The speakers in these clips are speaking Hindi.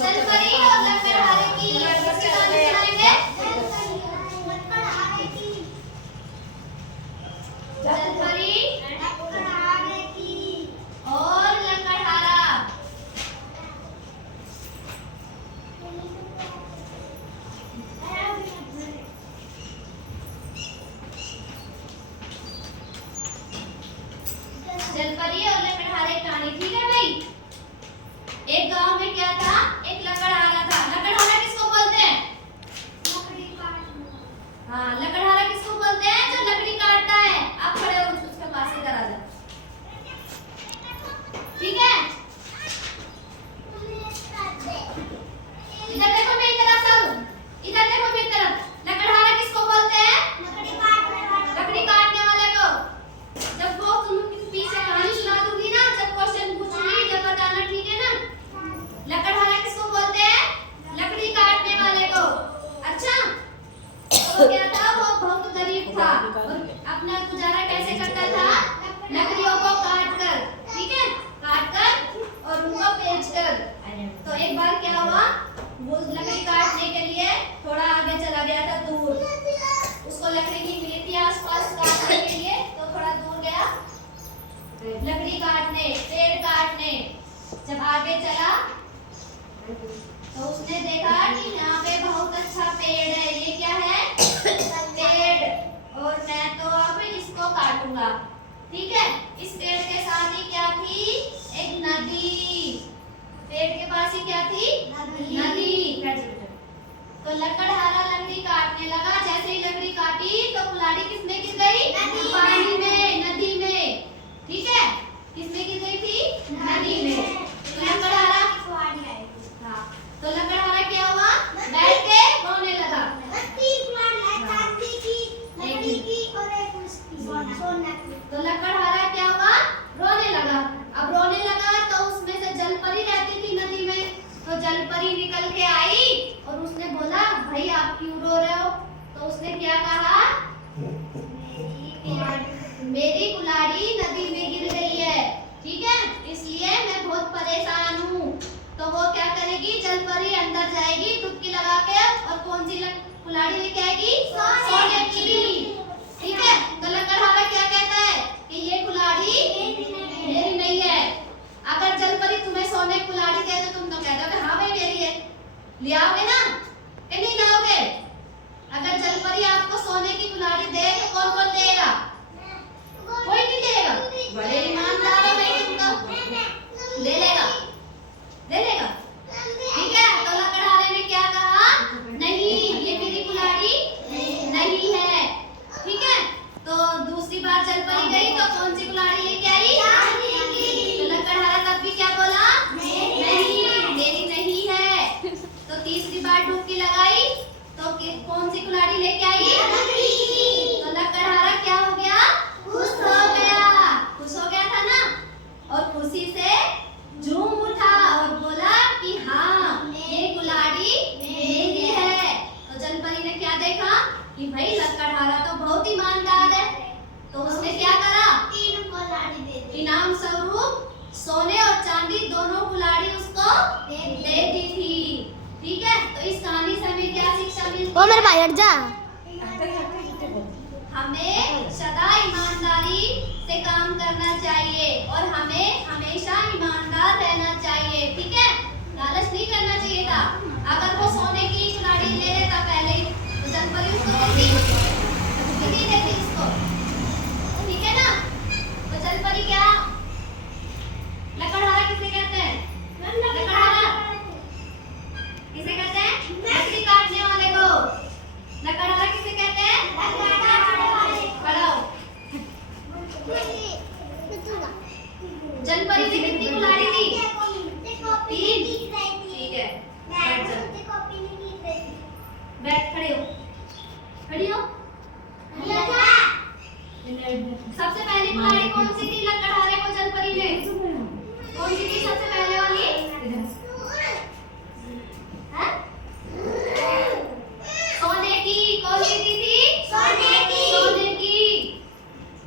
जलपरी और लकड़हारे की किसकी कहानी सुनाएंगे? जलपरी और लकड़हारा। जलपरी और लकड़हारे की कहानी, ठीक है भाई। एक गांव में क्या था, एक लकड़हारा था। लकड़हारा किसको बोलते हैं? हाँ, लकड़हारा किसको बोलते हैं? जो लकड़ी काटता है। आप खड़े हो, उसके पास इधर आ जाओ, ठीक है। इधर देखो मेरी तरफ सब, इधर देखो मेरी तरफ। लकड़हारा किसको बोलते हैं? लकड़ी काटने वाले को। जब वो तुम पीछे कहानी सुना दूंगी ना, जब क्वेश्चन पूछूंगी जब बताना, ठीक है ना। लकड़हारा किसको बोलते हैं? लकड़ी काटने वाले को। अच्छा, तो क्या था, वो बहुत गरीब था और अपना गुजारा कैसे करता था? लकड़ियों को काट कर, ठीक है, काट कर और उनको बेचकर। तो एक बार क्या हुआ, वो लकड़ी काटने के लिए थोड़ा आगे चला गया था, दूर। उसको लकड़ी की मिली थी आसपास काटने के लिए, तो थोड़ा दूर गया लकड़ी काटने, पेड़ काटने। जब आगे चला तो उसने देखा कि यहाँ पे बहुत अच्छा पेड़ है। ये क्या है? पेड़। और मैं तो अब इसको काटूंगा, ठीक है। इस पेड़ के साथ ही क्या थी? एक नदी। पेड़ के पास ही क्या थी? नदी। तो लकड़हारा लकड़ी काटने लगा। जैसे ही लकड़ी काटी तो कुल्हाड़ी किसमें गिर गई? पानी में, नदी में, ठीक है। किसमें गिर गई थी? नदी में। तो लकड़हारा, हाँ, तो लकड़हारा क्या हुआ? बैठ के रोने लगा। तो लकड़हारा क्या हुआ? रोने लगा। अब रोने लगा तो उसमें से जलपरी रहती थी नदी में। तो जलपरी निकल के आई और उसने बोला, भाई आप क्यों रो रहे हो? तो उसने क्या कहा? मेरी कुल्हाड़ी नदी में गिर गई है, ठीक है, इसलिए मैं बहुत परेशान हूँ। तो वो क्या करेगी? जलपरी अंदर जाएगी डुबकी लगा के और कौन सी कुल्हाड़ी लेके आएगी? सोने की, ठीक है। तो लकड़हारा क्या कहता है कि ये कुल्हाड़ी मेरी नहीं है। अगर जलपरी तुम्हें सोने की कुल्हाड़ी दे तो तुम तो कह दोगे हाँ भाई मेरी है, ले आओगे ना कि नहीं लाओगे? अगर जलपरी आपको सोने की कुल्हाड़ी दे तो कौन कौन देगा? कोई नहीं देगा। बड़े ईमानदार हो भाई तुम तो, ले लेगा, ले लेगा, ठीक है। तो लकड़हारे ने क्या कहा? नहीं, ये मेरी कुल्हाड़ी नहीं है, ठीक है। तो दूसरी बार जलपरी गई तो कौन सी कुल्हाड़ी लेके आई? तो लकड़हारा तब भी क्या बोला? नहीं, मेरी नहीं है। तो तीसरी बार डुबकी लगाई तो कौन सी कुल्हाड़ी लेके आई? तो लकड़हारा क्या हो गया? खुश हो गया। खुश हो गया था ना, और खुशी से झूम उठा और बोला कि हाँ ये कुल्हाड़ी मेरी है। तो जलपरी ने क्या देखा कि भाई लकड़हारा तो बहुत ईमानदार है। तो उसने क्या करा? 3 कुल्हाड़ी दे दी। इनाम स्वरूप सोने और चांदी दोनों कुल्हाड़ी उसको दे दी थी, ठीक है। तो इस कहानी से हमें क्या शिक्षा मिलती है? ओ मेरे भाई हट जा। हमें सदा ईमानदारी से काम करना चाहिए और हमें हमेशा ईमानदार रहना चाहिए, ठीक है। लालच नहीं करना चाहिए था। अगर वो सोने की कुल्हाड़ी ले लेता पहले ही तो जलपरी उसको देती नहीं देती उसको, ठीक है ना। तो जलपरी क्या, लकड़हारा किसे कहते हैं? लकड़हारा किसे कहते हैं? लकड़ी काटने वाले को। लकड़हारा किसे कहते हैं? खड़ा हो। जलपरी ने कितनी कुल्हाड़ी दी? 3, ठीक है। बैठ, खड़े हो, खड़ी हो। सबसे पहली कुल्हाड़ी कौन सी थी लकड़हारे को जलपरी ने? कौन सी थी सबसे पहले वाली? सोने की। कौन सी थी? सोने की।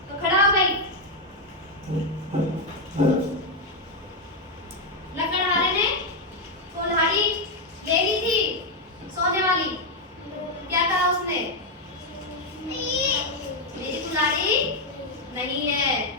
तो खड़ा हो भाई। लकड़हारे ने कुल्हाड़ी में? मेरी कुल्हाड़ी नहीं है।